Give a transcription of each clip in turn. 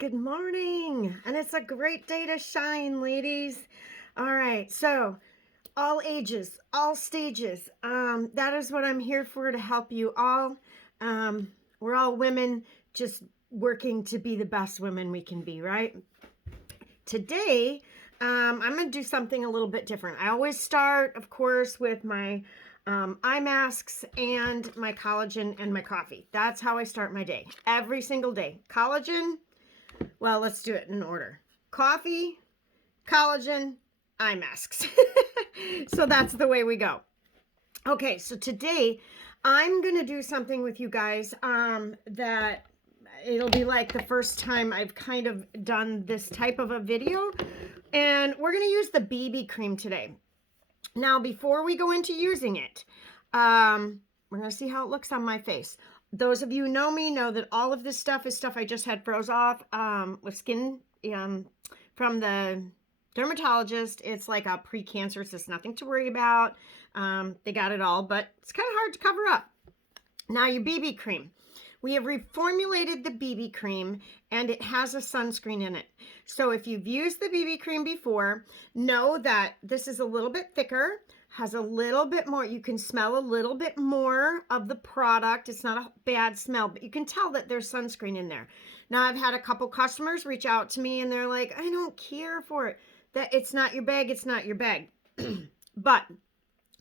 Good morning, and it's a great day to shine, ladies. All right, so all ages, all stages. That is what I'm here for, to help you all. We're all women just working to be the best women we can be, right? Today, I'm going to do something a little bit different. I always start, of course, with my eye masks and my collagen and my coffee. That's how I start my day every single day. Collagen. Well, let's do it in order. Coffee, collagen, eye masks. So that's the way we go. Okay, so today I'm going to do something with you guys that it'll be like the first time I've kind of done this type of a video. And we're going to use the BB cream today. Now, before we go into using it, we're going to see how it looks on my face. Those of you who know me know that all of this stuff is stuff I just had froze off with skin from the dermatologist. It's like a pre-cancerous. It's nothing to worry about. They got it all, but it's kind of hard to cover up. Now, your BB cream. We have reformulated the BB cream, and it has a sunscreen in it. So if you've used the BB cream before, know that this is a little bit thicker, has a little bit more. You can smell a little bit more of the product. It's not a bad smell, but you can tell that there's sunscreen in there. Now, I've had a couple customers reach out to me, and they're like, I don't care for it. That it's not your bag. It's not your bag. But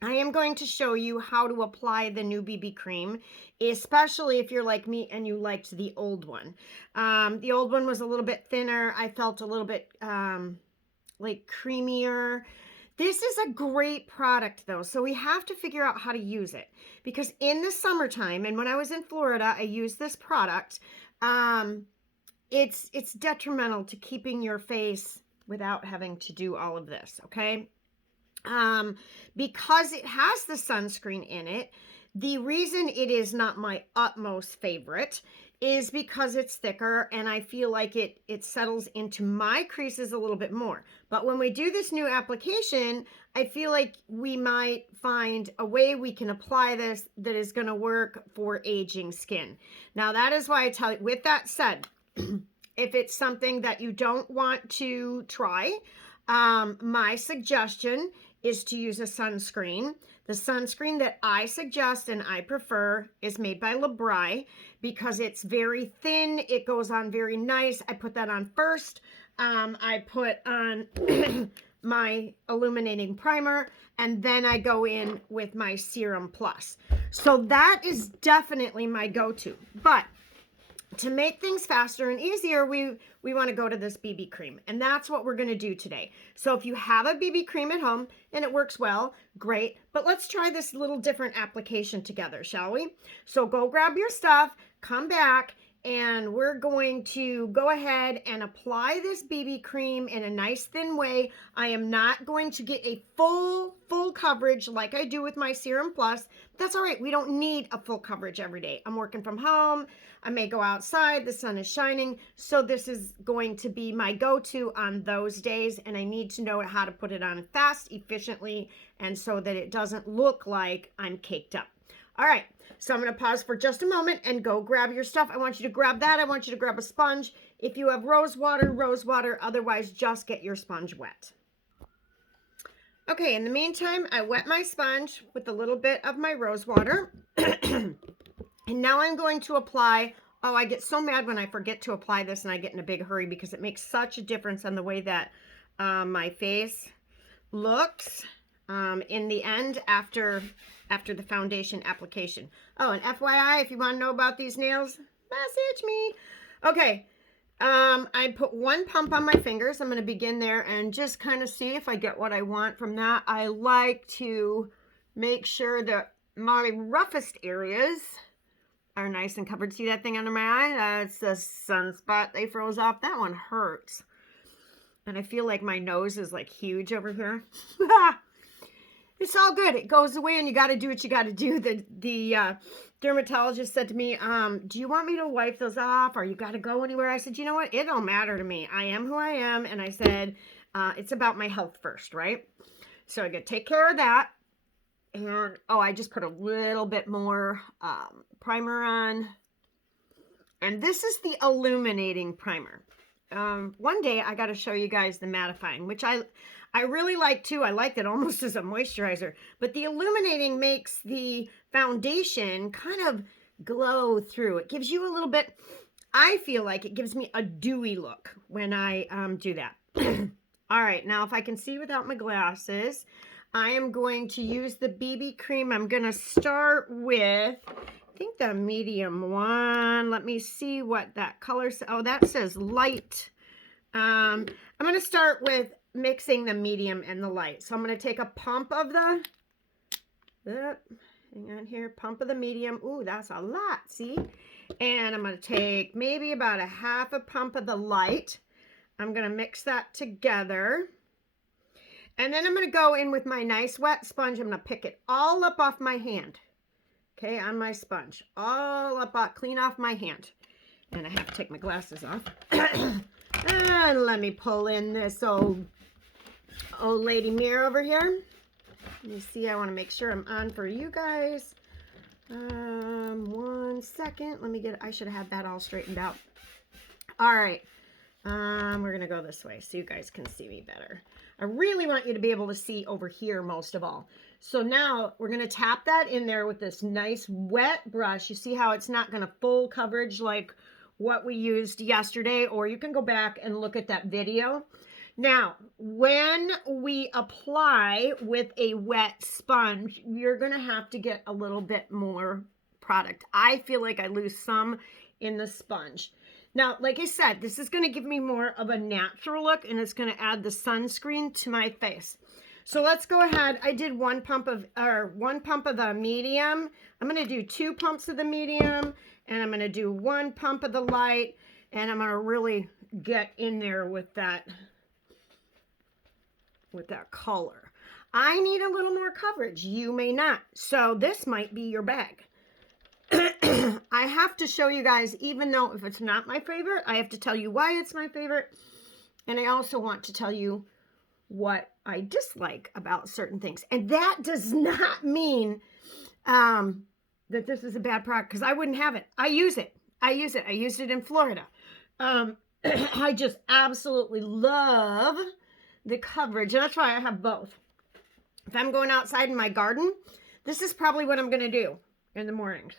I am going to show you how to apply the new BB cream, especially if you're like me and you liked the old one. The old one was a little bit thinner. I felt a little bit like creamier. This is a great product though, so we have to figure out how to use it, because in the summertime and when I was in Florida, I used this product. It's detrimental to keeping your face without having to do all of this, okay? Because it has the sunscreen in it. The reason it is not my utmost favorite is because it's thicker, and I feel like it settles into my creases a little bit more. But when we do this new application, I feel like we might find a way we can apply this that is going to work for aging skin. Now, that is why I tell you, with that said, if it's something that you don't want to try, my suggestion is to use a sunscreen. The sunscreen that I suggest and I prefer is made by Labri, because it's very thin. It goes on very nice. I put that on first. I put on my illuminating primer, and then I go in with my Serum Plus. So that is definitely my go-to. But to make things faster and easier, we want to go to this BB cream, and that's what we're going to do today. So if you have a BB cream at home and it works well, great, but let's try this little different application together, shall we? So go grab your stuff, come back, and we're going to go ahead and apply this BB cream in a nice thin way. I am not going to get a full coverage like I do with my Serum Plus. That's all right. We don't need a full coverage every day. I'm working from home. I may go outside. The sun is shining. So this is going to be my go-to on those days, and I need to know how to put it on fast, efficiently, and so that it doesn't look like I'm caked up. All right, so I'm going to pause for just a moment and go grab your stuff. I want you to grab that. I want you to grab a sponge. If you have rose water, otherwise just get your sponge wet. Okay, in the meantime, I wet my sponge with a little bit of my rose water. And now I'm going to apply, oh, I get so mad when I forget to apply this and I get in a big hurry, because it makes such a difference on the way that my face looks in the end after the foundation application. Oh, and FYI, if you want to know about these nails, message me. Okay, I put one pump on my fingers. I'm going to begin there and just kind of see if I get what I want from that. I like to make sure that my roughest areas are nice and covered. See that thing under my eye? That's the sunspot they froze off. That one hurts. And I feel like my nose is like huge over here. It's all good. It goes away, and you got to do what you got to do. The dermatologist said to me, do you want me to wipe those off, or you got to go anywhere? I said, you know what? It don't matter to me. I am who I am. And I said, it's about my health first, right? So I got to take care of that. And, oh, I just put a little bit more primer on. And this is the illuminating primer. one day I got to show you guys the mattifying, which I really like too. I like it almost as a moisturizer, but the illuminating makes the foundation kind of glow through. It gives you a little bit, I feel like it gives me a dewy look when I do that. All right, now if I can see without my glasses, I am going to use the BB cream. I'm going to start with, I think the medium one. Let me see what that color says. Oh, that says light. I'm going to start with mixing the medium and the light. So I'm going to take a pump of the, hang on here, pump of the medium. Ooh, that's a lot, see? And I'm going to take maybe about a half a pump of the light. I'm going to mix that together. And then I'm going to go in with my nice wet sponge. I'm going to pick it all up off my hand. Okay, on my sponge. All up, clean off my hand. And I have to take my glasses off. And let me pull in this old lady mirror over here. Let me see, I want to make sure I'm on for you guys. 1 second. Let me get, I should have had that all straightened out. All right. We're going to go this way so you guys can see me better. I really want you to be able to see over here most of all. So now we're going to tap that in there with this nice wet brush. You see how it's not going to full coverage like what we used yesterday, or you can go back and look at that video. Now, when we apply with a wet sponge, you're going to have to get a little bit more product. I feel like I lose some in the sponge. Now, like I said, this is going to give me more of a natural look, and it's going to add the sunscreen to my face. So let's go ahead. I did one pump of the medium. I'm going to do 2 pumps of the medium, and I'm going to do 1 pump of the light, and I'm going to really get in there with that color. I need a little more coverage. You may not. So this might be your bag. I have to show you guys, even though if it's not my favorite, I have to tell you why it's my favorite. And I also want to tell you what I dislike about certain things. And that does not mean that this is a bad product, because I wouldn't have it. I use it. I used it in Florida. I just absolutely love the coverage. And that's why I have both. If I'm going outside in my garden, this is probably what I'm going to do in the mornings.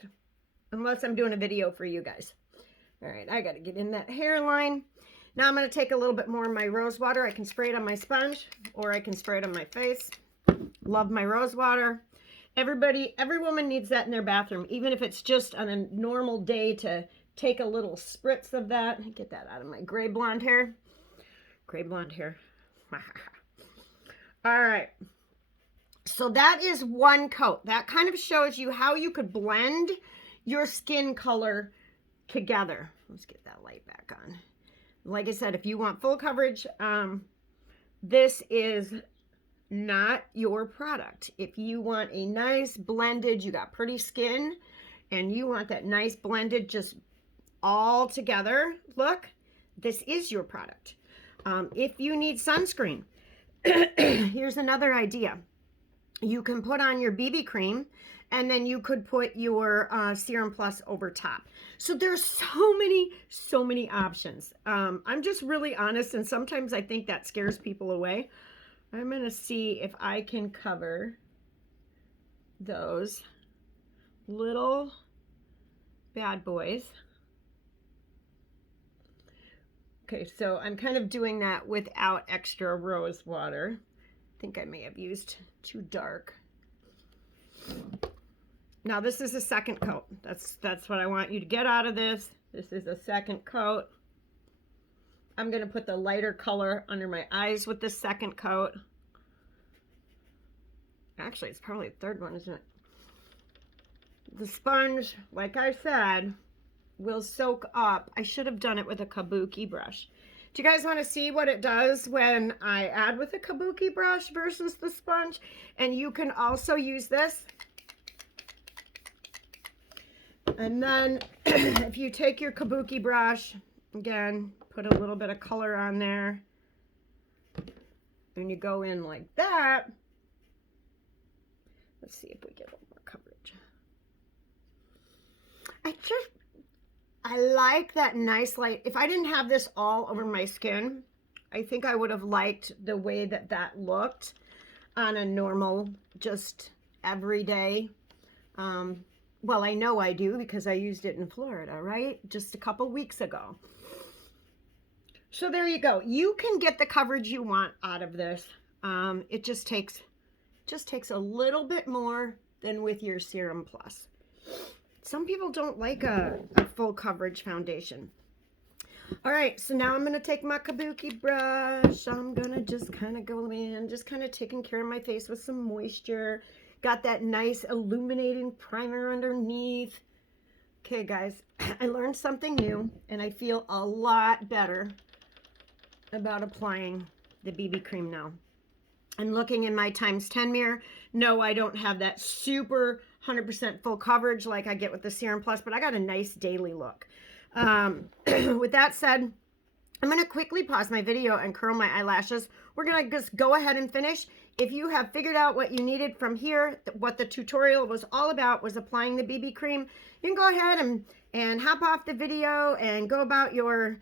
Unless I'm doing a video for you guys. All right, I got to get in that hairline. Now I'm going to take a little bit more of my rose water. I can spray it on my sponge, or I can spray it on my face. Love my rose water. Every woman needs that in their bathroom, even if it's just on a normal day, to take a little spritz of that. Get that out of my gray blonde hair. Gray blonde hair. All right. So that is 1 coat. That kind of shows you how you could blend your skin color together. Let's get that light back on. Like I said, if you want full coverage, this is not your product. If you want a nice blended, you got pretty skin, and you want that nice blended, just all together look, this is your product. If you need sunscreen, here's another idea. You can put on your BB cream, and then you could put your Serum Plus over top. So there's so many options. I'm just really honest, and sometimes I think that scares people away. I'm going to see if I can cover those little bad boys. Okay, so I'm kind of doing that without extra rose water. I think I may have used too dark. Now this is a second coat. That's what I want you to get out of this. This is a second coat. I'm going to put the lighter color under my eyes with the second coat. Actually, it's probably the third one, isn't it? The sponge, like I said, will soak up. I should have done it with a kabuki brush. Do you guys want to see what it does when I add with a kabuki brush versus the sponge? And you can also use this. And then if you take your kabuki brush, again, put a little bit of color on there, and you go in like that. Let's see if we get a little more coverage. I like that nice light. If I didn't have this all over my skin, I think I would have liked the way that that looked on a normal, just everyday. Well, I know I do because I used it in Florida, right? Just a couple weeks ago. So there you go. You can get the coverage you want out of this. It just takes a little bit more than with your Serum Plus. Some people don't like a full coverage foundation. All right, so now I'm going to take my kabuki brush. I'm going to just kind of go in, just kind of taking care of my face with some moisture. Got that nice illuminating primer underneath. Okay, guys, I learned something new, and I feel a lot better about applying the BB cream now. I'm looking in my ×10 mirror. No, I don't have that super 100% full coverage like I get with the Serum Plus, but I got a nice daily look. With that said, I'm going to quickly pause my video and curl my eyelashes. We're going to just go ahead and finish. If you have figured out what you needed from here, what the tutorial was all about was applying the BB cream, you can go ahead and hop off the video and go about your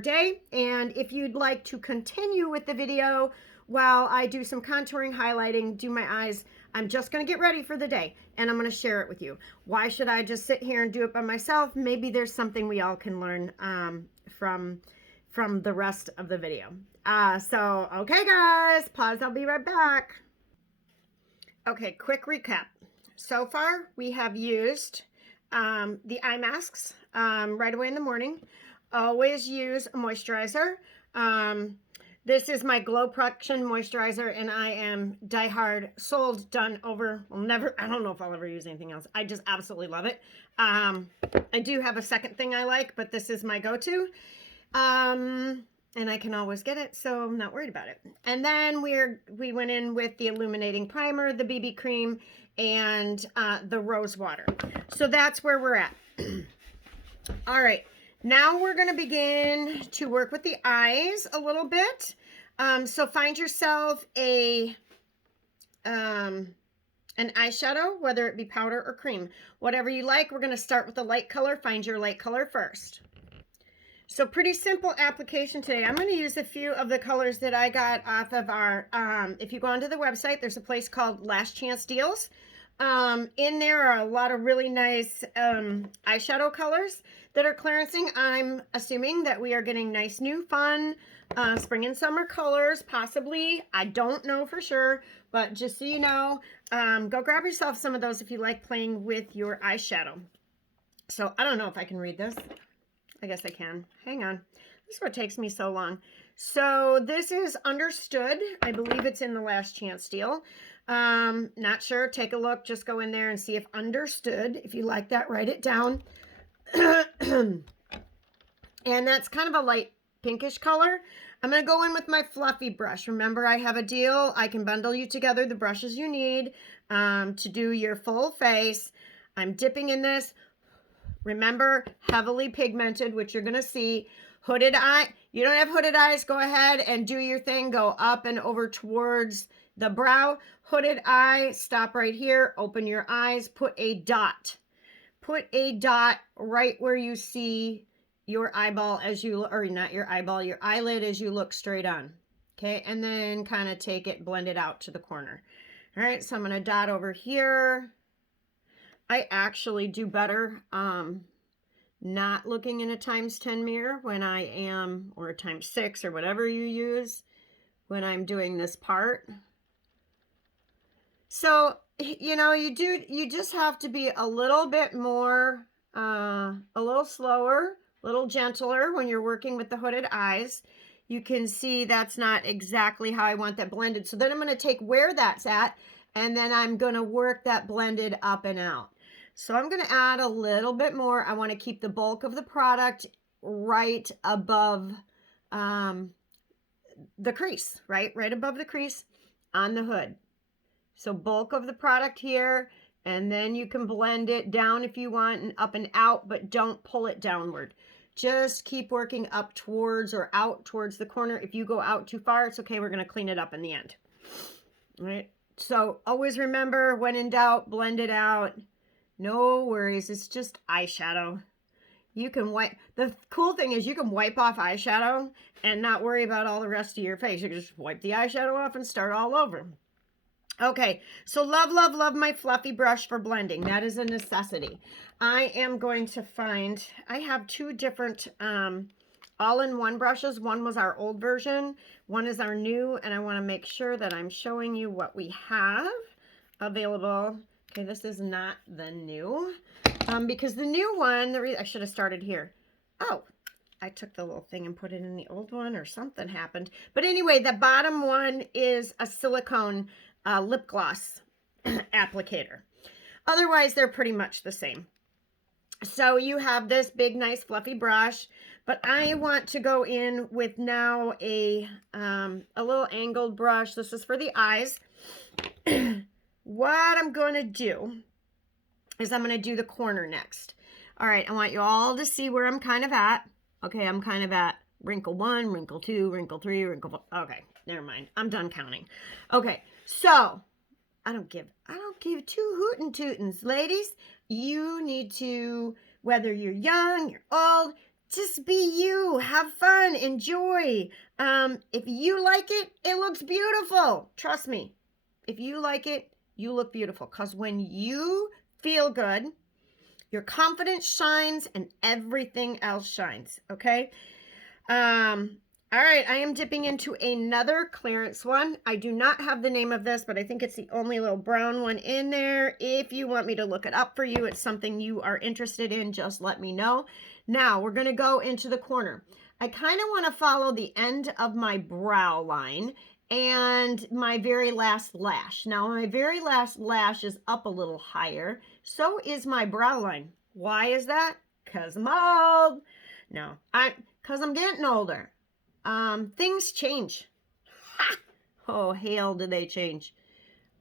day. And if you'd like to continue with the video while I do some contouring, highlighting, do my eyes, I'm just going to get ready for the day and I'm going to share it with you. Why should I just sit here and do it by myself? Maybe there's something we all can learn from the rest of the video. So, okay guys, pause, I'll be right back. Okay, quick recap. So far, we have used the eye masks right away in the morning. Always use a moisturizer. This is my Glow Production moisturizer, and I am diehard, sold, done, over. I'll never, I don't know if I'll ever use anything else. I just absolutely love it. I do have a second thing I like, but this is my go-to. And I can always get it, so I'm not worried about it. And then we went in with the illuminating primer, the BB cream, and the rose water. So that's where we're at. All right. Now we're going to begin to work with the eyes a little bit. So find yourself an eyeshadow, whether it be powder or cream. Whatever you like, we're going to start with the light color. Find your light color first. So pretty simple application today. I'm going to use a few of the colors that I got off of our, if you go onto the website, there's a place called Last Chance Deals. In there are a lot of really nice eyeshadow colors that are clearancing. I'm assuming that we are getting nice, new, fun spring and summer colors, possibly. I don't know for sure, but just so you know, go grab yourself some of those if you like playing with your eyeshadow. So I don't know if I can read this. I guess I can. Hang on. This is what takes me so long. So this is Understood. I believe it's in the Last Chance deal. Not sure. Take a look. Just go in there and see if Understood. If you like that, write it down. And that's kind of a light pinkish color. I'm going to go in with my fluffy brush. Remember, I have a deal. I can bundle you together the brushes you need to do your full face. I'm dipping in this. Remember, heavily pigmented, which you're going to see. Hooded eye. You don't have hooded eyes. Go ahead and do your thing. Go up and over towards the brow. Hooded eye. Stop right here. Open your eyes. Put a dot. Put a dot right where you see your eyeball as you, or not your eyeball, your eyelid as you look straight on. Okay, and then kind of take it, blend it out to the corner. All right, so I'm going to dot over here. I actually do better not looking in a ×10 mirror when I am, or a ×6 or whatever you use when I'm doing this part. So, you know, you just have to be a little bit more, a little slower, a little gentler when you're working with the hooded eyes. You can see that's not exactly how I want that blended. So then I'm going to take where that's at, and then I'm going to work that blended up and out. So I'm going to add a little bit more. I want to keep the bulk of the product right above the crease, right above the crease on the hood. So bulk of the product here, and then you can blend it down if you want and up and out, but don't pull it downward. Just keep working up towards or out towards the corner. If you go out too far, it's okay. We're going to clean it up in the end. All right. So always remember, when in doubt, blend it out. No worries. It's just eyeshadow. You can wipe, the cool thing is you can wipe off eyeshadow and not worry about all the rest of your face. You can just wipe the eyeshadow off and start all over. Okay, so love, love, love my fluffy brush for blending. That is a necessity. I am going to find, I have two different all-in-one brushes. One was our old version, one is our new, and I want to make sure that I'm showing you what we have available. Okay, this is not the new, because the new one, I should have started here. Oh, I took the little thing and put it in the old one, or something happened. But anyway, the bottom one is a silicone lip gloss applicator. Otherwise, they're pretty much the same. So you have this big, nice, fluffy brush, but I want to go in with now a little angled brush. This is for the eyes. What I'm going to do is I'm going to do the corner next. All right, I want you all to see where I'm kind of at. Okay, I'm kind of at wrinkle 1, wrinkle 2, wrinkle 3, wrinkle 4. Okay, never mind. I'm done counting. Okay, so I don't give two hootin' tootins, ladies. You need to, whether you're young, you're old, just be you. Have fun. Enjoy. If you like it, it looks beautiful. Trust me. If you like it, you look beautiful. Because when you feel good, your confidence shines and everything else shines. Okay? All right, I am dipping into another clearance one. I do not have the name of this, but I think it's the only little brown one in there. If you want me to look it up for you, it's something you are interested in, just let me know. Now, we're going to go into the corner. I kind of want to follow the end of my brow line and my very last lash. Now, my very last lash is up a little higher. So is my brow line. Why is that? Because I'm old. No, because I'm getting older. Things change. Ha! Oh, hell, do they change.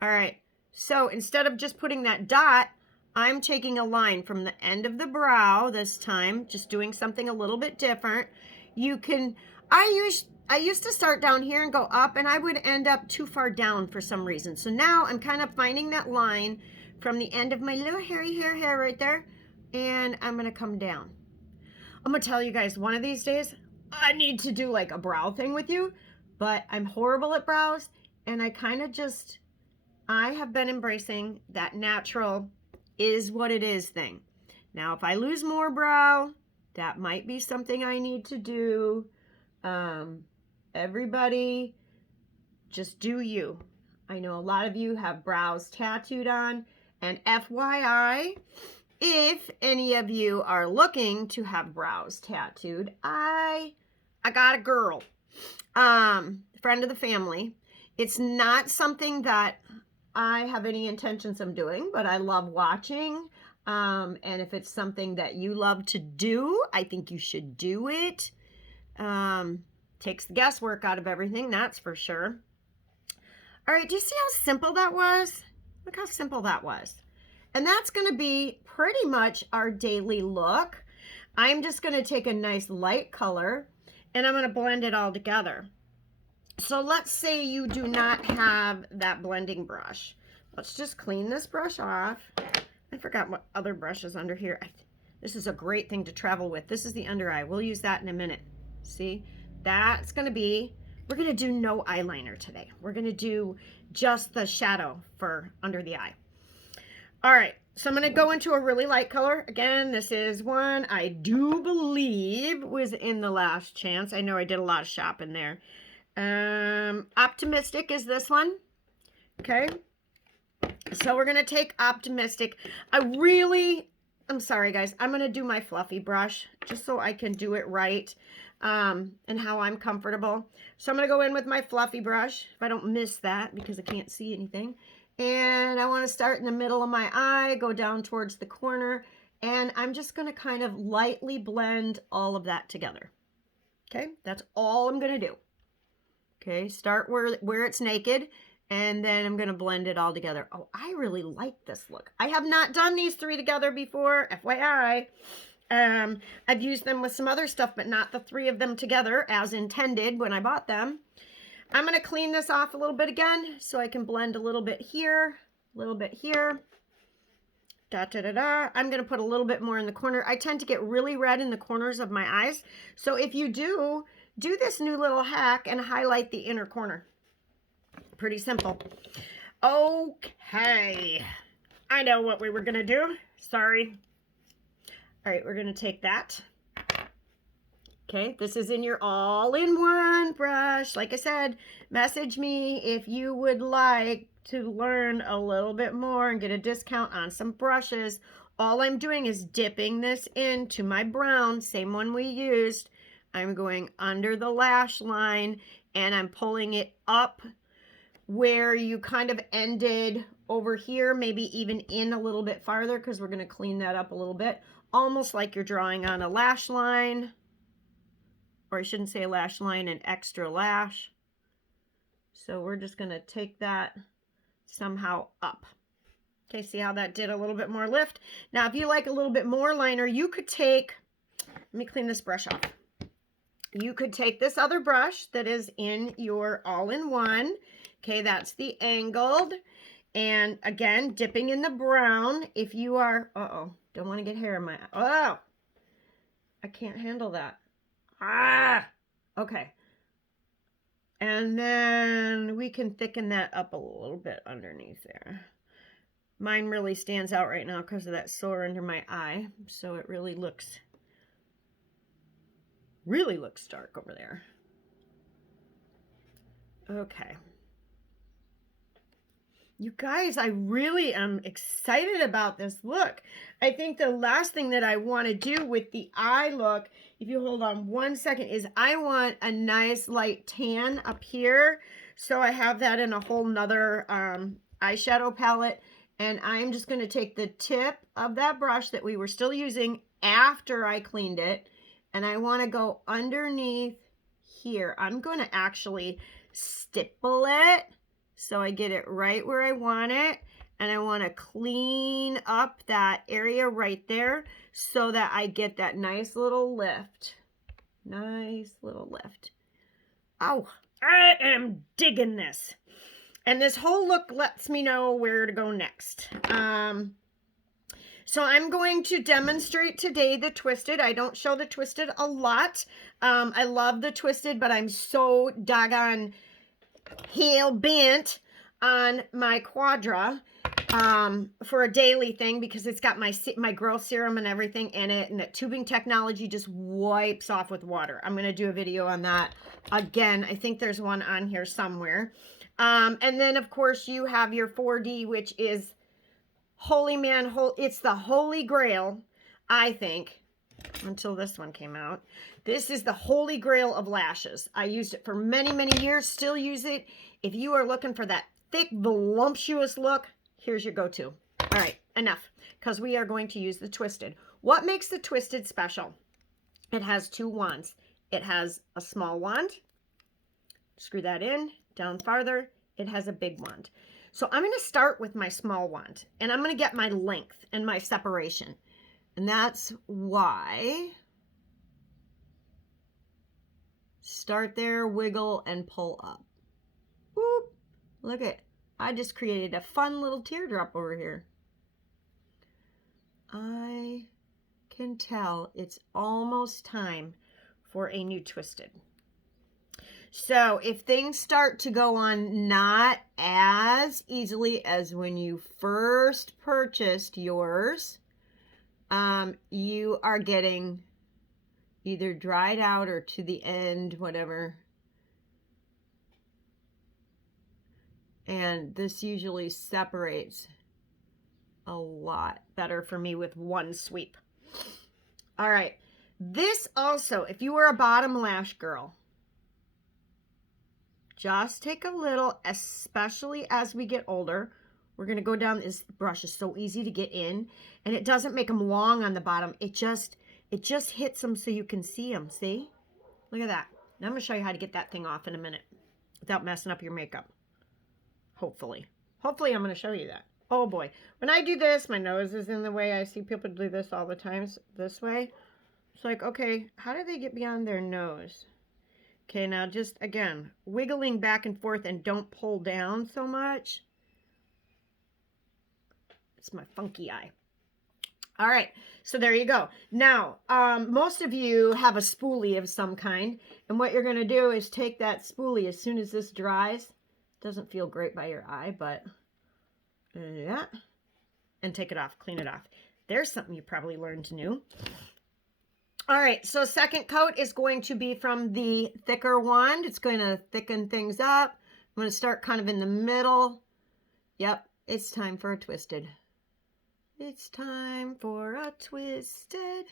All right. So instead of just putting that dot, I'm taking a line from the end of the brow this time, just doing something a little bit different. You can, I used to start down here and go up, and I would end up too far down for some reason. So now I'm kind of finding that line from the end of my little hairy hair right there, and I'm going to come down. I'm going to tell you guys, one of these days, I need to do like a brow thing with you, but I'm horrible at brows, and I kind of just, I have been embracing that natural is what it is thing. Now, if I lose more brow, that might be something I need to do. Everybody, just do you. I know a lot of you have brows tattooed on, and FYI, if any of you are looking to have brows tattooed, I got a girl, friend of the family. It's not something that I have any intentions of doing, but I love watching. And if it's something that you love to do, I think you should do it. Takes the guesswork out of everything, that's for sure. All right, do you see how simple that was? Look how simple that was. And that's going to be pretty much our daily look. I'm just going to take a nice light color and I'm going to blend it all together. So let's say you do not have that blending brush. Let's just clean this brush off. I forgot what other brush is under here. This is a great thing to travel with. This is the under eye. We'll use that in a minute. See, that's going to be, we're going to do no eyeliner today. We're going to do just the shadow for under the eye. All right, so I'm going to go into a really light color. Again, this is one I do believe was in the Last Chance. I know I did a lot of shopping there. Optimistic is this one. Okay, so we're going to take Optimistic. I'm sorry, guys. I'm going to do my fluffy brush just so I can do it right and how I'm comfortable. So I'm going to go in with my fluffy brush, if I don't miss that because I can't see anything. And I want to start in the middle of my eye, go down towards the corner, and I'm just going to kind of lightly blend all of that together. Okay, that's all I'm going to do. Okay, start where it's naked, and then I'm going to blend it all together. Oh, I really like this look. I have not done these three together before, FYI. I've used them with some other stuff, but not the three of them together as intended when I bought them. I'm going to clean this off a little bit again so I can blend a little bit here, I'm going to put a little bit more in the corner. I tend to get really red in the corners of my eyes. So if you do this new little hack and highlight the inner corner. Pretty simple. Okay. I know what we were going to do. Sorry. All right, we're going to take that. Okay, this is in your all-in-one brush. Like I said, message me if you would like to learn a little bit more and get a discount on some brushes. All I'm doing is dipping this into my brown, same one we used. I'm going under the lash line and I'm pulling it up where you kind of ended over here, maybe even in a little bit farther because we're going to clean that up a little bit. Almost like you're drawing on a lash line. Or I shouldn't say lash line, an extra lash. So we're just going to take that somehow up. Okay, see how that did a little bit more lift? Now, if you like a little bit more liner, you could take, let me clean this brush off. You could take this other brush that is in your all-in-one. Okay, that's the angled. And again, dipping in the brown. If you are, don't want to get hair in my, I can't handle that. Okay. And then we can thicken that up a little bit underneath there. Mine really stands out right now because of that sore under my eye. So it really looks dark over there. Okay. You guys, I really am excited about this look. I think the last thing that I want to do with the eye look, if you hold on 1 second, is I want a nice light tan up here. So I have that in a whole nother eyeshadow palette. And I'm just going to take the tip of that brush that we were still using after I cleaned it. And I want to go underneath here. I'm going to actually stipple it so I get it right where I want it. And I want to clean up that area right there so that I get that nice little lift. Nice little lift. Oh, I am digging this. And this whole look lets me know where to go next. So I'm going to demonstrate today the twisted. I don't show the twisted a lot. I love the twisted, but I'm so doggone hell-bent on my Quadra for a daily thing because it's got my growth serum and everything in it, and that tubing technology just wipes off with water. I'm going to do a video on that again. I think there's one on here somewhere. And then, of course, you have your 4D, which is it's the holy grail, I think, until this one came out. This is the holy grail of lashes. I used it for many, many years, still use it. If you are looking for that thick, voluptuous look, here's your go-to. All right, enough, because we are going to use the twisted. What makes the twisted special? It has two wands. It has a small wand. Screw that in. Down farther, it has a big wand. So I'm going to start with my small wand, and I'm going to get my length and my separation. And that's why start there, wiggle, and pull up. Whoop. Look at, I just created a fun little teardrop over here. I can tell it's almost time for a new twisted. So if things start to go on not as easily as when you first purchased yours, you are getting either dried out or to the end, whatever. And this usually separates a lot better for me with one sweep. All right. This also, if you were a bottom lash girl, just take a little, especially as we get older. We're going to go down. This brush is so easy to get in, and it doesn't make them long on the bottom. It just hits them so you can see them. See? Look at that. Now I'm going to show you how to get that thing off in a minute without messing up your makeup. Hopefully. Hopefully I'm going to show you that. Oh boy. When I do this, my nose is in the way. I see people do this all the time this way. It's like, okay, how do they get beyond their nose? Okay, now just, again, wiggling back and forth and don't pull down so much. It's my funky eye. All right, so there you go. Now, most of you have a spoolie of some kind, and what you're going to do is take that spoolie as soon as this dries. Doesn't feel great by your eye, but yeah, and take it off, clean it off. There's something you probably learned new. All right, so second coat is going to be from the thicker wand. It's going to thicken things up. I'm going to start kind of in the middle. Yep, it's time for a twisted. It's time for a twisted.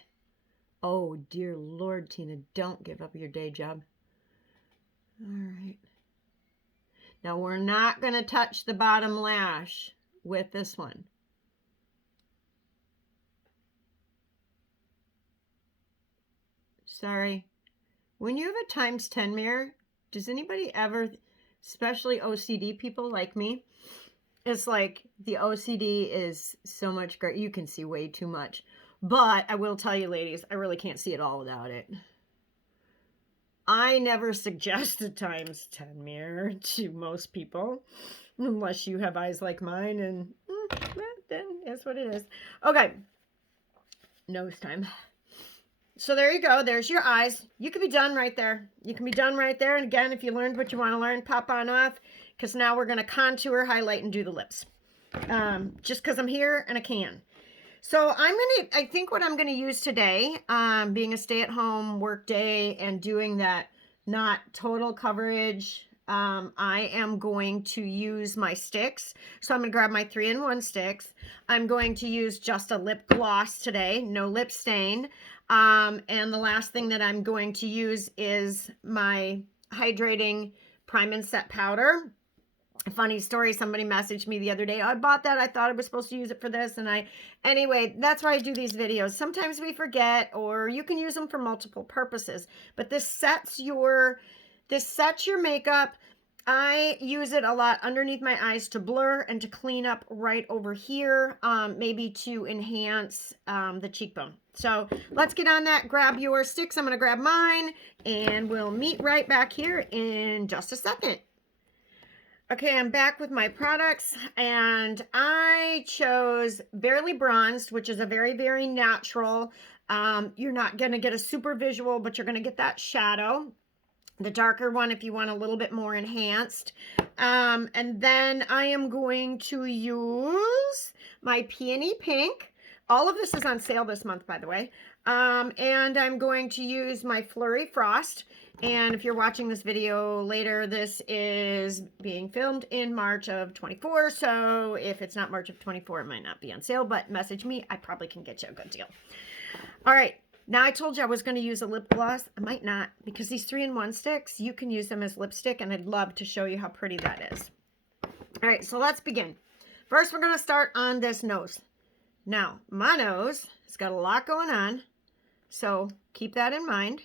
Oh, dear Lord, Tina, don't give up your day job. All right. Now, we're not going to touch the bottom lash with this one. Sorry. When you have a times 10 mirror, does anybody ever, especially OCD people like me, it's like the OCD is so much great. You can see way too much. But I will tell you, ladies, I really can't see it all without it. I never suggest a times 10 mirror to most people, unless you have eyes like mine, and then that's what it is. Okay, nose time. So there you go. There's your eyes. You can be done right there. You can be done right there. And again, if you learned what you want to learn, pop on off, because now we're going to contour, highlight, and do the lips. Just because I'm here and I can. So I think what I'm going to use today, being a stay-at-home work day and doing that not total coverage, I am going to use my sticks. So I'm going to grab my 3-in-1 sticks. I'm going to use just a lip gloss today, no lip stain. And the last thing that I'm going to use is my hydrating prime and set powder. A funny story, somebody messaged me the other day, I bought that, I thought I was supposed to use it for this, and anyway, that's why I do these videos. Sometimes we forget, or you can use them for multiple purposes, but this sets your makeup. I use it a lot underneath my eyes to blur and to clean up right over here, maybe to enhance the cheekbone. So let's get on that. Grab your sticks. I'm going to grab mine, and we'll meet right back here in just a second. Okay, I'm back with my products, and I chose Barely Bronzed, which is a very, very natural. You're not going to get a super visual, but you're going to get that shadow. The darker one if you want a little bit more enhanced. And then I am going to use my Peony Pink. All of this is on sale this month, by the way. And I'm going to use my Flurry Frost. And if you're watching this video later, this is being filmed in March of 24. So if it's not March of 24, it might not be on sale, but message me. I probably can get you a good deal. All right. Now I told you I was going to use a lip gloss. I might not, because these 3-in-1 sticks, you can use them as lipstick, and I'd love to show you how pretty that is. All right, so let's begin. First, we're going to start on this nose. Now, my nose has got a lot going on, so keep that in mind.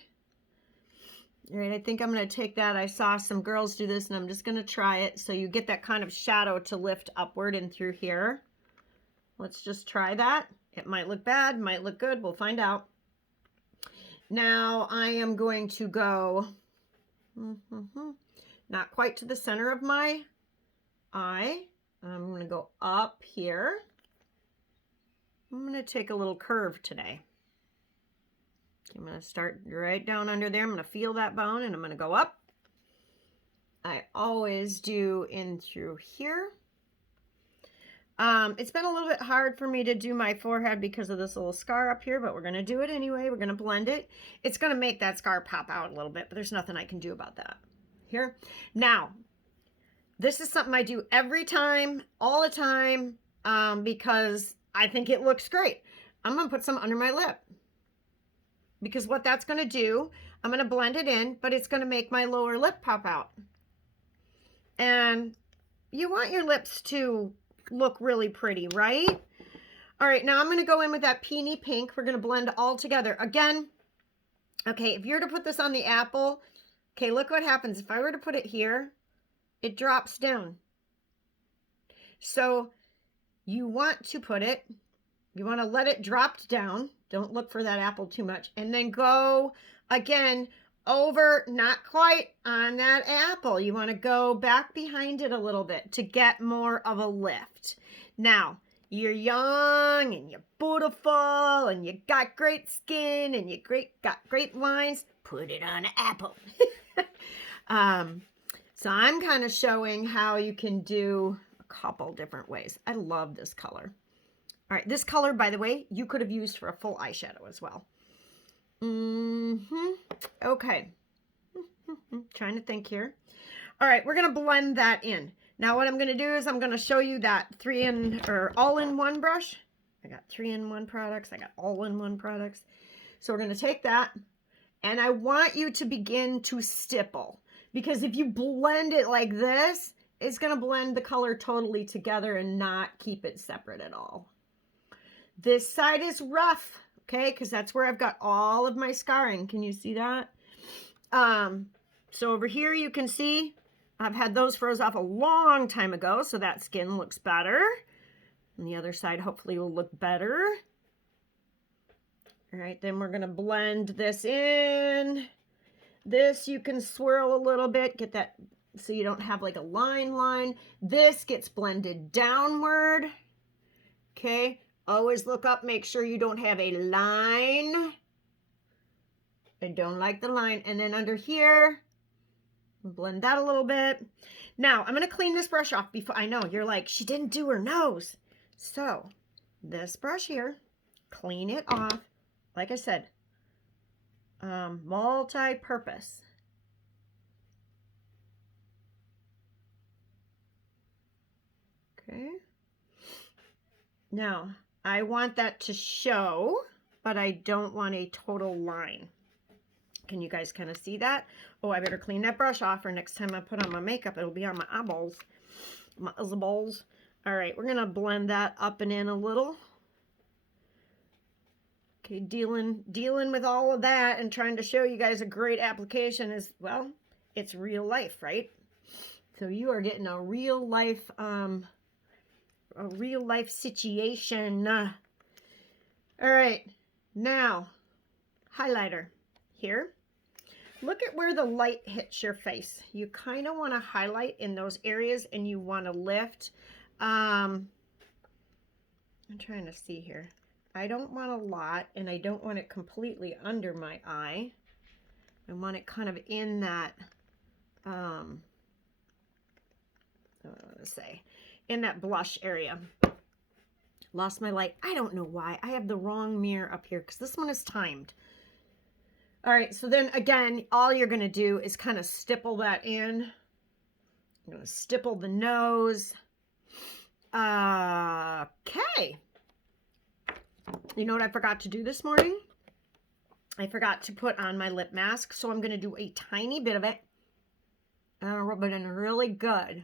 All right, I think I'm going to take that. I saw some girls do this, and I'm just going to try it, so you get that kind of shadow to lift upward and through here. Let's just try that. It might look bad, might look good. We'll find out. Now I am going to go not quite to the center of my eye. I'm going to go up here. I'm going to take a little curve today. I'm going to start right down under there. I'm going to feel that bone, and I'm going to go up. I always do in through here. It's been a little bit hard for me to do my forehead because of this little scar up here, but we're going to do it anyway. We're going to blend it. It's going to make that scar pop out a little bit, but there's nothing I can do about that. Here. Now, this is something I do every time, all the time, because I think it looks great. I'm going to put some under my lip, because what that's going to do, I'm going to blend it in, but it's going to make my lower lip pop out. And you want your lips to look really pretty, right? All right, now I'm going to go in with that Peony Pink. We're going to blend all together. Again, okay, if you're to put this on the apple, okay, look what happens. If I were to put it here, it drops down. So you want to put it, you want to let it drop down. Don't look for that apple too much. And then go again over, not quite on that apple. You want to go back behind it a little bit to get more of a lift. Now, you're young and you're beautiful and you got great skin and you got great lines, put it on an apple. So I'm kind of showing how you can do a couple different ways. I love this color. All right, this color, by the way, you could have used for a full eyeshadow as well. Okay. Trying to think here. All right, we're going to blend that in. Now what I'm going to do is I'm going to show you that all-in-one brush. I got 3-in-1 products. I got all-in-one products. So we're going to take that, and I want you to begin to stipple. Because if you blend it like this, it's going to blend the color totally together and not keep it separate at all. This side is rough, okay? Because that's where I've got all of my scarring. Can you see that? So over here you can see I've had those froze off a long time ago, so that skin looks better. And the other side hopefully will look better. All right, then we're going to blend this in. This you can swirl a little bit, get that so you don't have like a line. This gets blended downward. Okay, always look up, make sure you don't have a line. I don't like the line. And then under here, blend that a little bit. Now, I'm going to clean this brush off before. I know, you're like, she didn't do her nose. So, this brush here, clean it off. Like I said, multi-purpose. Okay. Now, I want that to show, but I don't want a total line. Can you guys kind of see that? Oh, I better clean that brush off, or next time I put on my makeup, it'll be on my eyeballs. My eyeballs. All right, we're going to blend that up and in a little. Okay, dealing with all of that and trying to show you guys a great application is, well, it's real life, right? So you are getting a real life situation. All right, now, highlighter here. Look at where the light hits your face. You kind of want to highlight in those areas and you want to lift. I'm trying to see here. I don't want a lot, and I don't want it completely under my eye. I want it kind of in that, I want to say, in that blush area. Lost my light. I don't know why. I have the wrong mirror up here because this one is timed. All right, so then again, all you're going to do is kind of stipple that in. I'm going to stipple the nose. Okay. You know what I forgot to do this morning? I forgot to put on my lip mask, so I'm going to do a tiny bit of it. And I'll rub it in really good.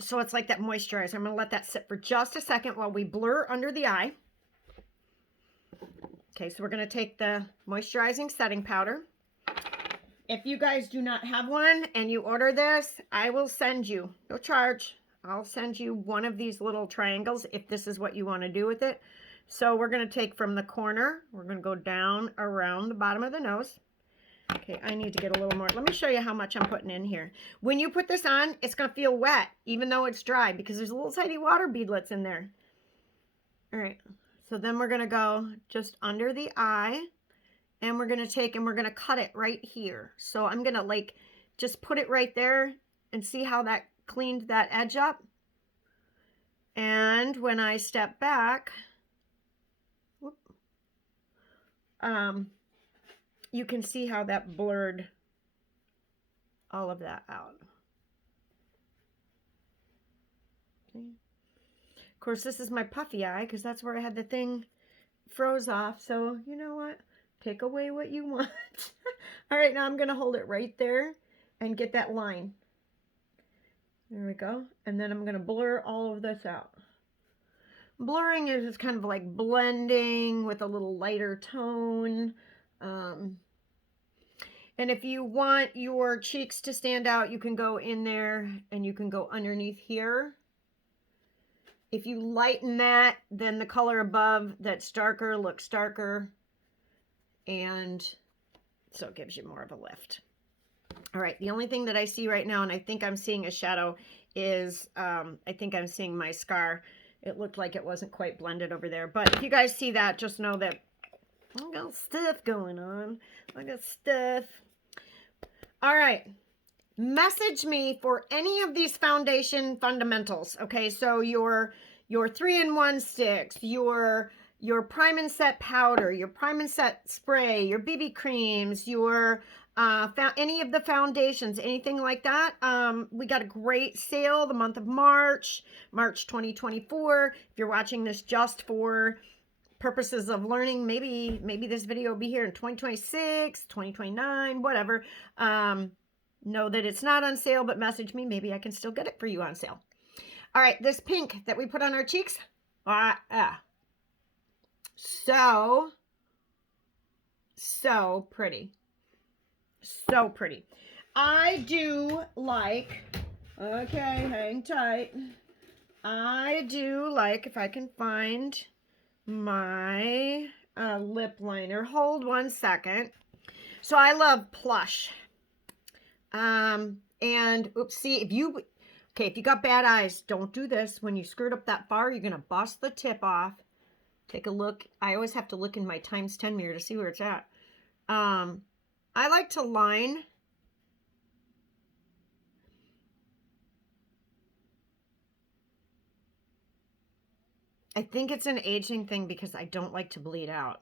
So it's like that moisturizer. I'm going to let that sit for just a second while we blur under the eye. Okay, so we're going to take the moisturizing setting powder. If you guys do not have one and you order this, I will send you, no charge, I'll send you one of these little triangles if this is what you want to do with it. So we're going to take from the corner, we're going to go down around the bottom of the nose. Okay, I need to get a little more. Let me show you how much I'm putting in here. When you put this on, it's going to feel wet, even though it's dry, because there's little tiny water beadlets in there. All right, so then we're going to go just under the eye, and we're going to take and we're going to cut it right here. So I'm going to like just put it right there and see how that cleaned that edge up. And when I step back, whoop, you can see how that blurred all of that out. Okay. Of course, this is my puffy eye because that's where I had the thing froze off. So you know what? Take away what you want. All right, now I'm going to hold it right there and get that line. There we go. And then I'm going to blur all of this out. Blurring is just kind of like blending with a little lighter tone. And if you want your cheeks to stand out, you can go in there and you can go underneath here. If you lighten that, then the color above that's darker looks darker. And so it gives you more of a lift. All right, the only thing that I see right now, and I think I'm seeing a shadow, is, I think I'm seeing my scar. It looked like it wasn't quite blended over there. But if you guys see that, just know that I got stuff going on. I got stuff. All right. Message me for any of these foundation fundamentals. Okay, so your 3-in-1 sticks, your prime and set powder, your prime and set spray, your BB creams, your any of the foundations, anything like that. We got a great sale the month of March 2024. If you're watching this just for purposes of learning, maybe this video will be here in 2026, 2029, whatever. Know that it's not on sale, but message me. Maybe I can still get it for you on sale. All right, this pink that we put on our cheeks. So pretty. So pretty. I do like, okay, hang tight. I do like, if I can find my lip liner. Hold 1 second. So I love plush. And oops, see, if you got bad eyes, don't do this. When you skirt up that far, you're going to bust the tip off. Take a look. I always have to look in my ×10 mirror to see where it's at. I like to line. I think it's an aging thing because I don't like to bleed out.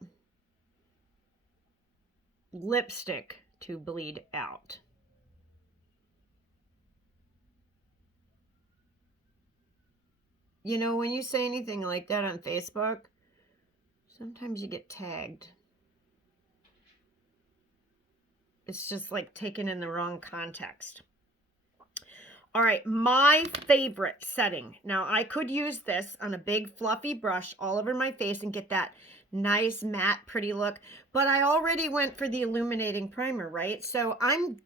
Lipstick to bleed out. You know, when you say anything like that on Facebook, sometimes you get tagged. It's just like taken in the wrong context. All right, my favorite setting. Now, I could use this on a big fluffy brush all over my face and get that nice matte pretty look, but I already went for the illuminating primer, right? So I'm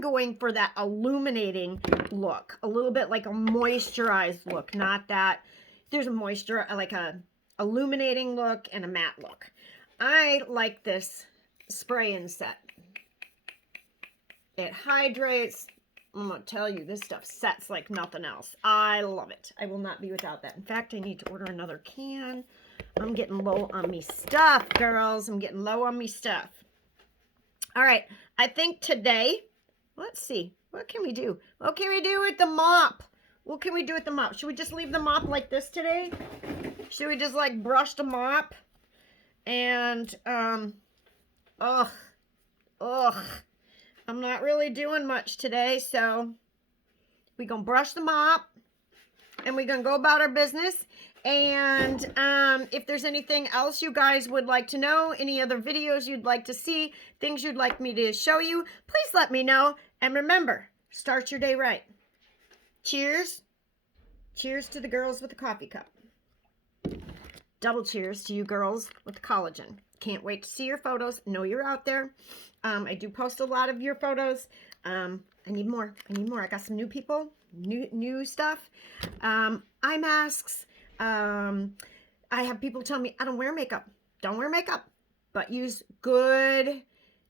going for that illuminating look, a little bit like a moisturized look, not that there's a moisture, like a illuminating look and a matte look. I like this spray and set. It hydrates. I'm gonna tell you, this stuff sets like nothing else. I love it. I will not be without that. In fact, I need to order another can. I'm getting low on me stuff, girls. I'm getting low on me stuff. All right, I think today, let's see, what can we do? What can we do with the mop? What can we do with the mop? Should we just leave the mop like this today? Should we just like brush the mop? And, ugh. I'm not really doing much today, so we're going to brush the mop and we're going to go about our business. And if there's anything else you guys would like to know, any other videos you'd like to see, things you'd like me to show you, please let me know. And remember, start your day right. Cheers. Cheers to the girls with the coffee cup. Double cheers to you girls with the collagen. Can't wait to see your photos. Know you're out there. I do post a lot of your photos. I need more. I got some new people, new stuff. Eye masks. I have people tell me I don't wear makeup. Don't wear makeup, but use good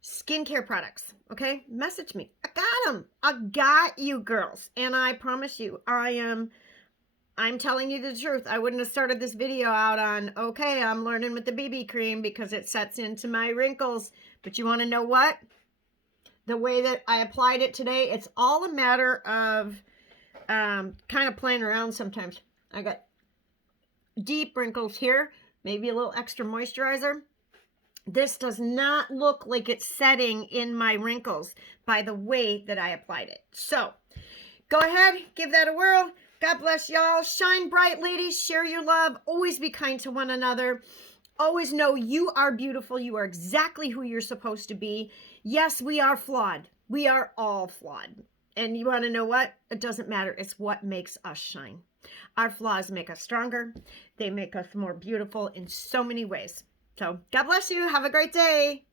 skincare products. Okay, message me. I got them. I got you, girls, and I promise you, I'm telling you the truth. I wouldn't have started this video out on, okay, I'm learning with the BB cream because it sets into my wrinkles. But you want to know what? The way that I applied it today, it's all a matter of kind of playing around sometimes. I got deep wrinkles here, maybe a little extra moisturizer. This does not look like it's setting in my wrinkles by the way that I applied it. So go ahead, give that a whirl. God bless y'all. Shine bright, ladies. Share your love. Always be kind to one another. Always know you are beautiful. You are exactly who you're supposed to be. Yes, we are flawed. We are all flawed. And you want to know what? It doesn't matter. It's what makes us shine. Our flaws make us stronger. They make us more beautiful in so many ways. So God bless you. Have a great day.